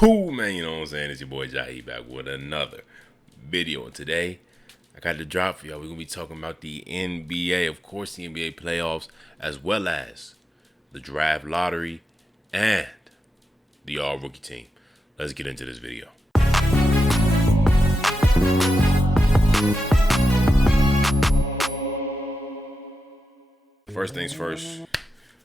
Cool, man. You know what I'm saying? It's your boy Jahi back with another video. And today, I got the drop for y'all. We're going to be talking about the NBA, of course, the NBA playoffs, as well as the draft lottery and the all-rookie team. Let's get into this video. First things first,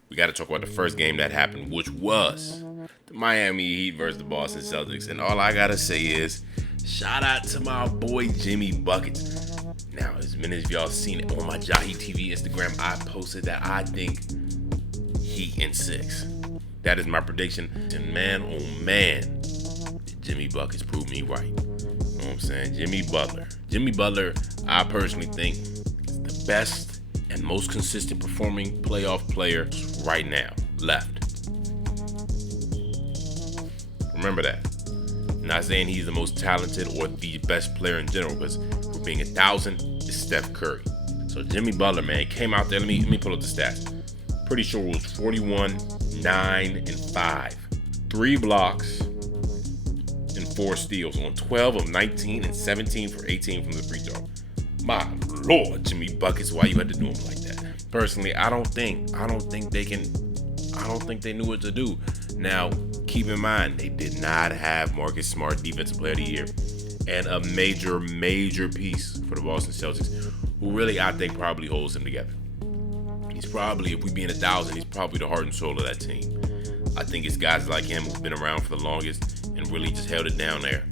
we got to talk about the first game that happened, which was the Miami Heat versus the Boston Celtics. And all I got to say is, shout out to my boy Jimmy Buckets. Now, as many of y'all seen it on my Jahi TV Instagram, I posted that I think Heat in 6. That is my prediction. And man, oh man, Jimmy Buckets proved me right. You know what I'm saying? Jimmy Butler, I personally think is the best and most consistent performing playoff player right now left. Remember that. I'm not saying he's the most talented or the best player in general, because for being 1,000 is Steph Curry. So Jimmy Butler, man, came out there. Let me pull up the stats. Pretty sure it was 41, 9, and 5. 3 blocks and 4 steals on 12 of 19 and 17 for 18 from the free throw. My Lord, Jimmy Buckets, why you had to do him like that? Personally, I don't think they knew what to do. Now, keep in mind, they did not have Marcus Smart, Defensive Player of the Year, and a major piece for the Boston Celtics, who really, I think, probably holds them together. He's probably, if we be in 1,000, he's probably the heart and soul of that team. I think it's guys like him who've been around for the longest and really just held it down there.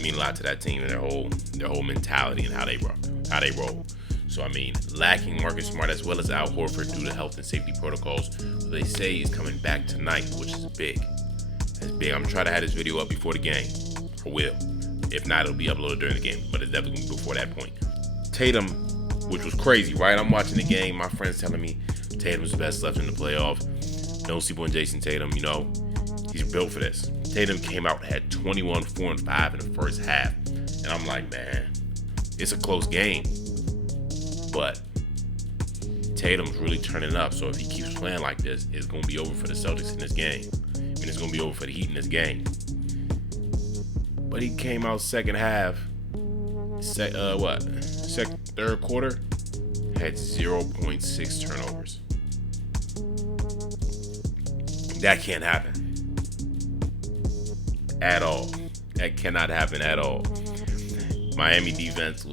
Mean a lot to that team and their whole mentality and how they roll. So I mean, lacking Marcus Smart as well as Al Horford due to health and safety protocols, who they say is coming back tonight, which is big. That's big. I'm gonna try to have this video up before the game, or will. If not, it'll be uploaded during the game, but it's definitely gonna be before that point. Tatum, which was crazy, right? I'm watching the game. My friend's telling me Tatum's the best left in the playoffs. No sleep on Jason Tatum. You know, he's built for this. Tatum came out, had 21, 4, and 5 in the first half. And I'm like, man, it's a close game. But Tatum's really turning up. So if he keeps playing like this, it's going to be over for the Celtics in this game. And it's going to be over for the Heat in this game. But he came out second half, third quarter, had 0.6 turnovers. That can't happen. At all. That cannot happen at all. Miami's defense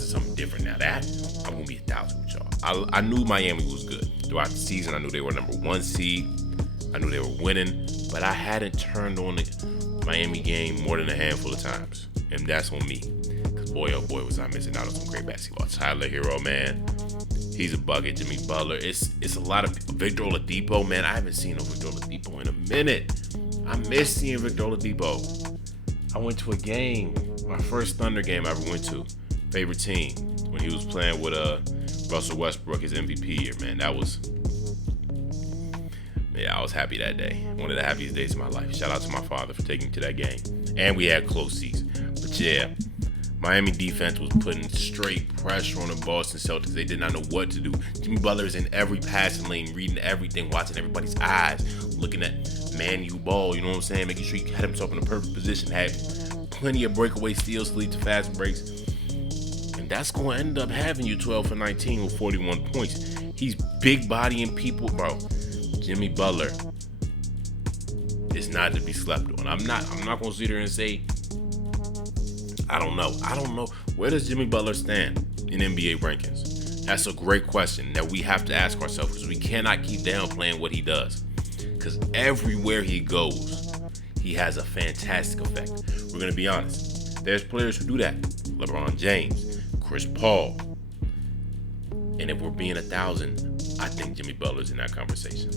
is something different now. That, I'm going to be 1,000 with y'all. I knew Miami was good. Throughout the season, I knew they were number 1 seed. I knew they were winning. But I hadn't turned on the Miami game more than a handful of times. And that's on me. Because boy, oh boy, was I missing out on some great basketball. Tyler Hero, man. He's a bucket. Jimmy Butler. It's a lot of Victor Oladipo, man. I haven't seen no Victor Oladipo in a minute. I miss seeing Victor Oladipo. I went to a game, my first Thunder game I ever went to, favorite team, when he was playing with Russell Westbrook, his MVP year, man. I was happy that day. One of the happiest days of my life. Shout out to my father for taking me to that game. And we had close seats. But yeah, Miami defense was putting straight pressure on the Boston Celtics. They did not know what to do. Jimmy Butler is in every passing lane, reading everything, watching everybody's eyes, looking at man-you ball, you know what I'm saying? Making sure he had himself in a perfect position, had plenty of breakaway steals to lead to fast breaks. And that's going to end up having you 12 for 19 with 41 points. He's big bodying people, bro. Jimmy Butler is not to be slept on. I'm not going to sit here and say, I don't know. Where does Jimmy Butler stand in NBA rankings? That's a great question that we have to ask ourselves, because we cannot keep downplaying what he does. Because everywhere he goes, he has a fantastic effect. We're going to be honest. There's players who do that. LeBron James, Chris Paul. And if we're being 1,000, I think Jimmy Butler's in that conversation.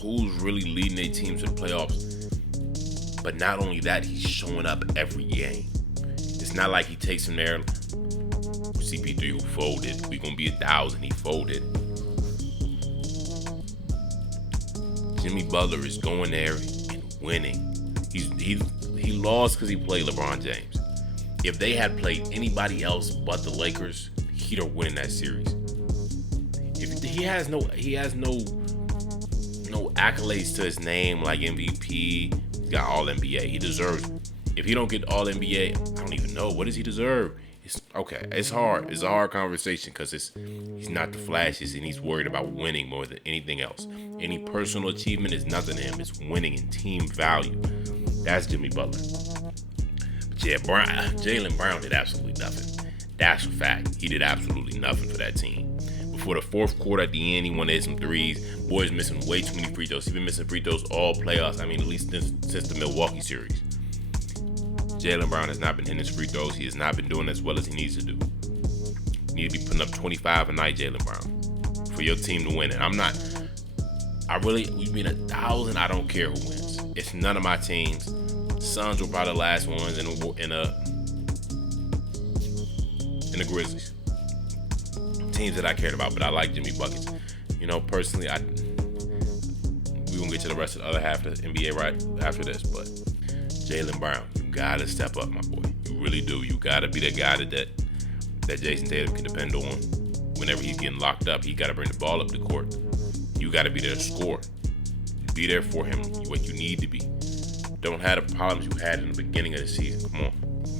Who's really leading their team to the playoffs? But not only that, he's showing up every game. It's not like he takes him there. CP3 who folded. We're going to be 1,000. He folded. Jimmy Butler is going there and winning. He lost because he played LeBron James. If they had played anybody else but the Lakers, he'd have winning that series. If he has no no accolades to his name like MVP. He's got All NBA. He deserves it. If he don't get All NBA, I don't even know, what does he deserve. It's okay. It's hard. It's a hard conversation because he's not the flashiest and he's worried about winning more than anything else. Any personal achievement is nothing to him. It's winning and team value. That's Jimmy Butler. But yeah, Jaylen Brown did absolutely nothing. That's a fact. He did absolutely nothing for that team. Before the fourth quarter, at the end, he wanted to hit some threes. Boy's missing way too many free throws. He's been missing free throws all playoffs. I mean, at least since the Milwaukee series. Jaylen Brown has not been hitting his free throws. He has not been doing as well as he needs to do. You need to be putting up 25 a night, Jaylen Brown, for your team to win. And we beat 1,000. I don't care who wins. It's none of my teams. Suns were probably the last ones in the Grizzlies. Teams that I cared about, but I like Jimmy Buckets. Personally, we gonna get to the rest of the other half of the NBA right after this, but Jaylen Brown, you gotta step up, my boy. You really do. You gotta be that guy that Jason Tatum can depend on. Whenever he's getting locked up, he gotta bring the ball up the court. You gotta be there to score. Be there for him, what you need to be. Don't have the problems you had in the beginning of the season. Come on.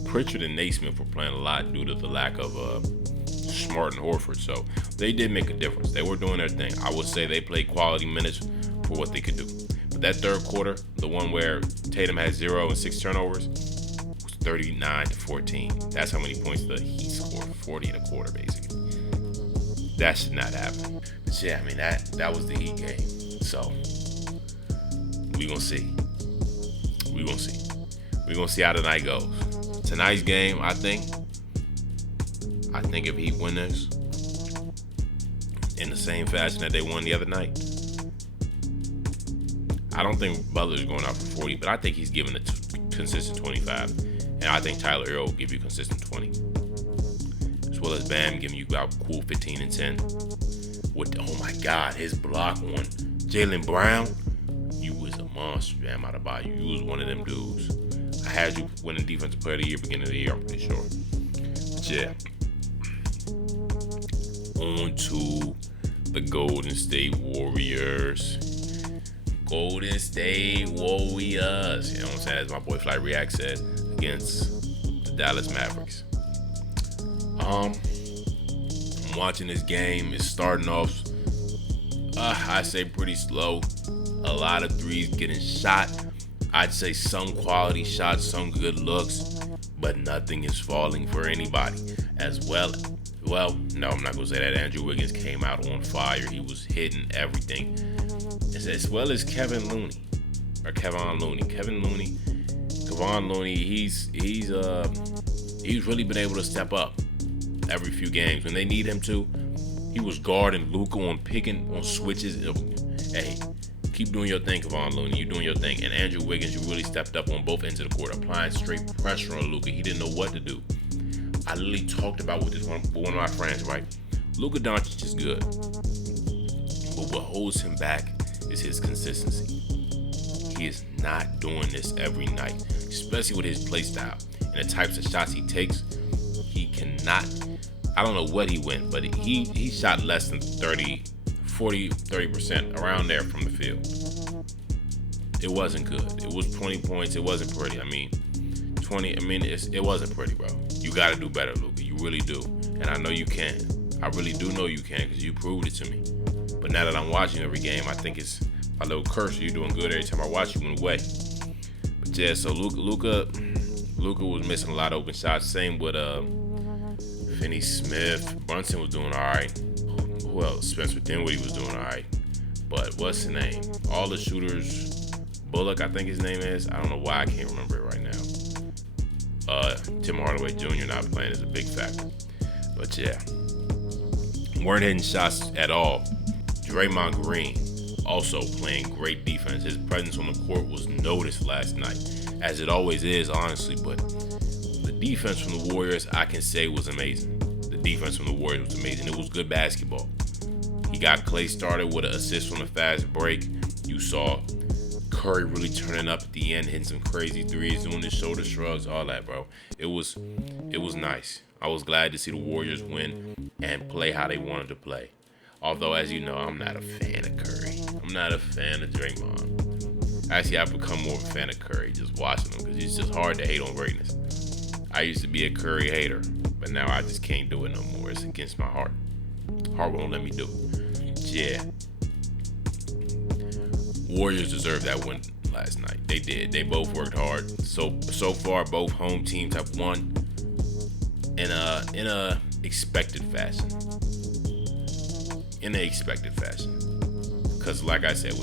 Pritchard and Naismith were playing a lot due to the lack of Smart and Horford, so they did make a difference. They were doing their thing. I would say they played quality minutes for what they could do. But that third quarter, the one where Tatum had 0 and 6 turnovers, was 39-14. That's how many points the Heat scored, 40 in a quarter, basically. That should not happen. But yeah, I mean, that was the Heat game. So, we gonna see. We're gonna see how tonight goes. Tonight's game, I think if Heat win this in the same fashion that they won the other night, I don't think Butler's going out for 40, but I think he's giving a consistent 25. And I think Tyler Hero will give you consistent 20. As well as Bam giving you about cool 15 and 10. Oh my God, his block one. Jaylen Brown, you was a monster, Bam Adebayo. You was one of them dudes. I had you winning Defensive Player of the Year beginning of the year, I'm pretty sure. But yeah. On to the Golden State Warriors. Golden State Warriors. You know what I'm saying? As my boy Fly React said, against the Dallas Mavericks. I'm watching this game. It's starting off, I say pretty slow. A lot of threes getting shot. I'd say some quality shots, some good looks, but nothing is falling for anybody. Well, no, I'm not going to say that. Andrew Wiggins came out on fire. He was hitting everything. As well as Kevon Looney. Kevon Looney, he's really been able to step up every few games. When they need him to, he was guarding Luka on switches. Hey, keep doing your thing, Kevon Looney. You're doing your thing. And Andrew Wiggins, you really stepped up on both ends of the court, applying straight pressure on Luka. He didn't know what to do. I literally talked about with one of my friends, right? Luka Doncic is good. But what holds him back is his consistency. He is not doing this every night, especially with his play style and the types of shots he takes. He cannot, I don't know what he went, but he shot less than 30% around there from the field. It wasn't good. It was 20 points. It wasn't pretty. It wasn't pretty, bro. You got to do better, Luka. You really do. And I know you can. I really do know you can because you proved it to me. But now that I'm watching every game, I think it's my little curse. You're doing good every time I watch you win away. But yeah, so Luka was missing a lot of open shots. Same with Finney Smith. Brunson was doing all right. Who else? Spencer Dinwiddie was doing all right. But what's his name? All the shooters. Bullock, I think his name is. I don't know why I can't remember it right now. Tim Hardaway Jr. not playing is a big factor. But yeah, weren't hitting shots at all. Draymond Green also playing great defense. His presence on the court was noticed last night, as it always is, honestly. But the defense from the Warriors, I can say, was amazing. The defense from the Warriors was amazing. It was good basketball. He got Klay started with an assist on a fast break. You saw Curry really turning up at the end, hitting some crazy threes, doing the shoulder shrugs, all that, bro. It was nice. I was glad to see the Warriors win and play how they wanted to play. Although, as you know, I'm not a fan of Curry. I'm I'm not a fan of Draymond. Actually, I've become more of a fan of Curry just watching him because it's just hard to hate on greatness. I used to be a Curry hater, but now I just can't do it no more. It's against my heart. Heart won't let me do it. Yeah. Warriors deserved that win last night. They did. They both worked hard. So far, both home teams have won in a expected fashion. Because like I said, I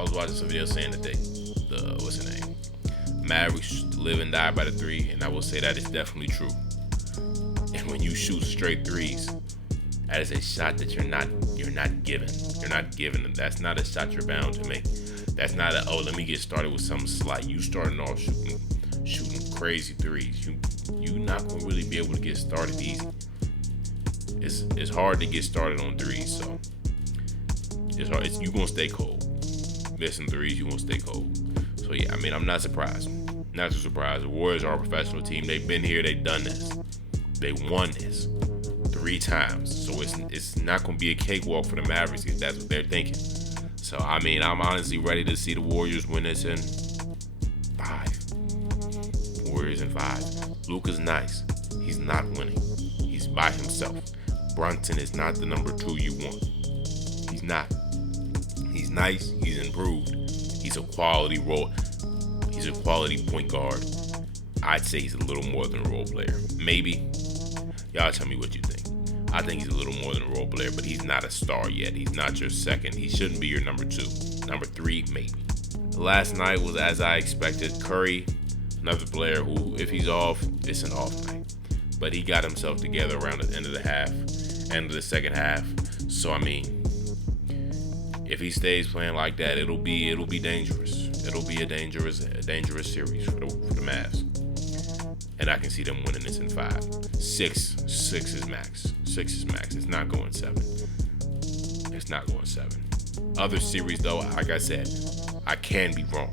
was watching some video saying that what's the name? Mavericks live and die by the three, and I will say that is definitely true. And when you shoot straight threes, that is a shot that you're not giving. You're not giving. That's not a shot you're bound to make. That's not let me get started with something slight. You starting off shooting crazy threes. You not gonna really be able to get started easy. It's hard to get started on threes, so it's hard. You gonna stay cold. Missing threes, you gonna stay cold. So yeah, I mean, I'm not surprised. Not too surprised. The Warriors are a professional team. They've been here. They've done this. They won this 3 times. So it's not going to be a cakewalk for the Mavericks if that's what they're thinking. So, I mean, I'm honestly ready to see the Warriors win this in 5. Warriors in 5. Luka's nice. He's not winning. He's by himself. Brunson is not the number 2 you want. He's not. He's nice. He's improved. He's a quality point guard. I'd say he's a little more than a role player. Maybe. Y'all tell me what you think. I think he's a little more than a role player, but he's not a star yet. He's not your second. He shouldn't be your number 2. Number 3, maybe. Last night was as I expected. Curry, another player who, if he's off, it's an off night. But he got himself together around the end of the second half. So, I mean, if he stays playing like that, it'll be dangerous. It'll be a dangerous series for the Mavs. And I can see them winning this in 5. 6 is max. 6 is max. It's not going 7. It's not going 7. Other series, though, like I said, I can be wrong.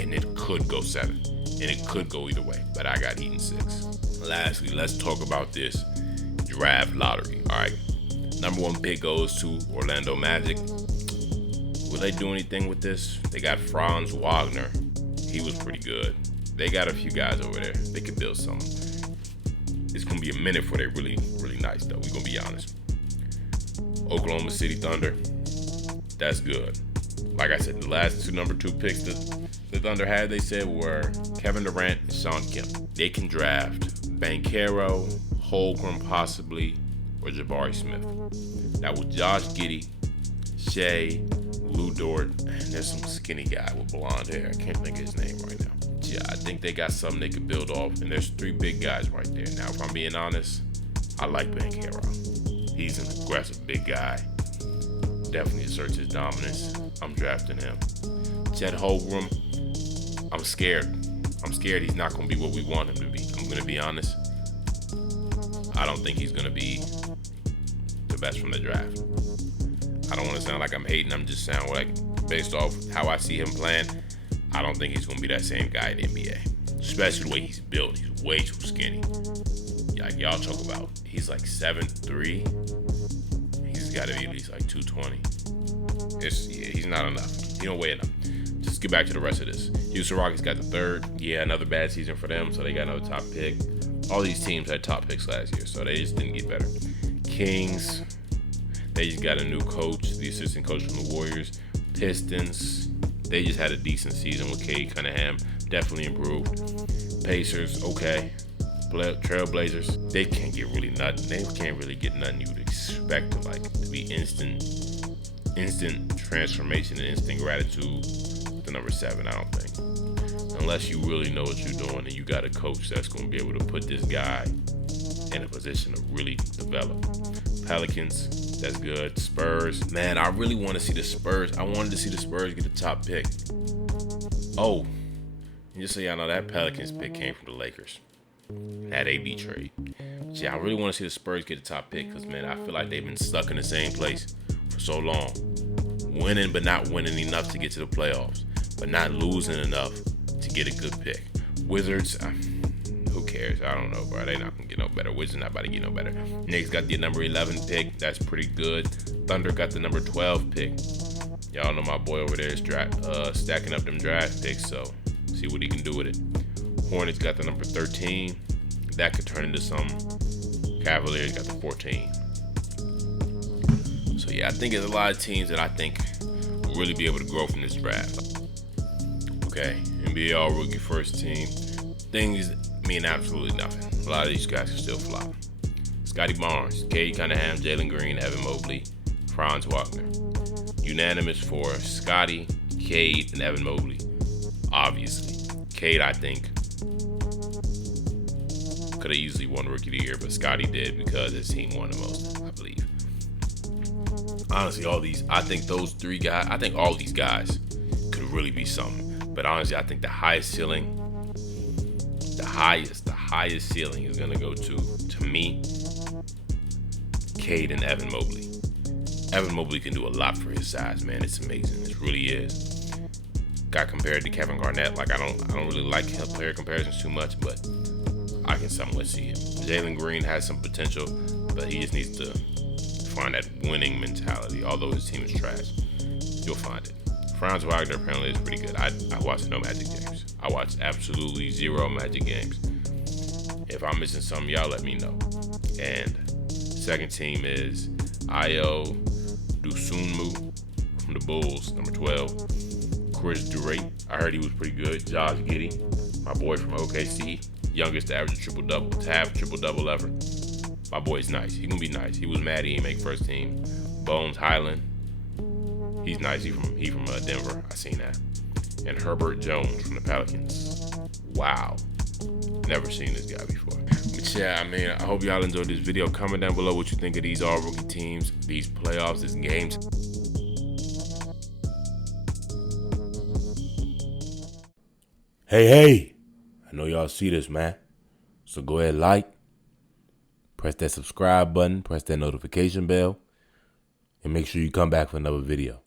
And it could go 7. And it could go either way. But I got Heat in 6. Lastly, let's talk about this draft lottery. All right. Number 1 pick goes to Orlando Magic. Will they do anything with this? They got Franz Wagner. He was pretty good. They got a few guys over there. They could build something. It's going to be a minute before they're really, really nice, though. We're going to be honest. Oklahoma City Thunder. That's good. Like I said, the last 2 number 2 picks that the Thunder had, they said, were Kevin Durant and Sean Kemp. They can draft Banchero, Holmgren possibly, or Jabari Smith. Now with Josh Giddey, Shea, Lou Dort, and there's some skinny guy with blonde hair. I can't think of his name right now. Yeah, I think they got something they could build off, and there's 3 big guys right there. Now, if I'm being honest, I like Banchero. He's an aggressive big guy. Definitely asserts his dominance. I'm drafting him. Chet Holmgren, I'm scared. I'm scared he's not going to be what we want him to be. I'm going to be honest. I don't think he's going to be the best from the draft. I don't want to sound like I'm hating. I'm just sounding like, based off how I see him playing, I don't think he's going to be that same guy in the NBA. Especially the way he's built. He's way too skinny. Like y'all talk about, he's like 7'3". He's got to be at least like 220. He's not enough. He don't weigh enough. Just get back to the rest of this. Houston Rockets got the 3rd. Yeah, another bad season for them, so they got another top pick. All these teams had top picks last year, so they just didn't get better. Kings, they just got a new coach, the assistant coach from the Warriors. Pistons, they just had a decent season with Cade Cunningham. Definitely improved. Pacers, okay. Trailblazers, they can't get really nothing. They can't really get nothing you would expect to be instant transformation and instant gratitude to number 7, I don't think. Unless you really know what you're doing and you got a coach that's going to be able to put this guy in a position to really develop. Pelicans, that's good. Spurs, man, I really want to see the Spurs. I wanted to see the Spurs get the top pick. Oh, just so y'all know, that Pelicans pick came from the Lakers. That AD trade. Yeah, I really want to see the Spurs get the top pick because, man, I feel like they've been stuck in the same place for so long. Winning, but not winning enough to get to the playoffs. But not losing enough to get a good pick. Wizards, who cares? I don't know, bro. They not going to get no better. Wizards not about to get no better. Knicks got the number 11 pick. That's pretty good. Thunder got the number 12 pick. Y'all know my boy over there is stacking up them draft picks, so see what he can do with it. Hornets got the number 13. That could turn into some. Cavaliers got the 14. So yeah, I think there's a lot of teams that I think will really be able to grow from this draft. Okay, NBA All Rookie first team. Things mean absolutely nothing. A lot of these guys can still flop. Scotty Barnes, Cade Cunningham, Jalen Green, Evan Mobley, Franz Wagner. Unanimous for Scotty, Cade, and Evan Mobley. Obviously. Cade, I think, could have easily won Rookie of the Year, but Scotty did because his team won the most, I believe. Honestly, I think those three guys, I think all these guys could really be something. But honestly, I think the highest ceiling is going to go to me, Cade and Evan Mobley. Evan Mobley can do a lot for his size, man. It's amazing. It really is. Got compared to Kevin Garnett. Like, I don't really like player comparisons too much, but I can somewhat see it. Jalen Green has some potential, but he just needs to find that winning mentality. Although his team is trash, you'll find it. Franz Wagner apparently is pretty good. I watched no Magic games. I watched absolutely 0 Magic games. If I'm missing something, y'all let me know. And second team is Io Dosunmu from the Bulls, number 12. Chris Durant, I heard he was pretty good. Josh Giddey, my boy from OKC, youngest to average a triple-double ever. My boy's nice. He gonna be nice. He was mad he didn't make first team. Bones Highland, he's nice. He from Denver. I seen that. And Herbert Jones from the Pelicans. Wow, never seen this guy before. But yeah, I mean, I hope y'all enjoyed this video. Comment down below what you think of these all rookie teams, these playoffs, these games. Hey, I know y'all see this, man. So go ahead, press that subscribe button, press that notification bell, and make sure you come back for another video.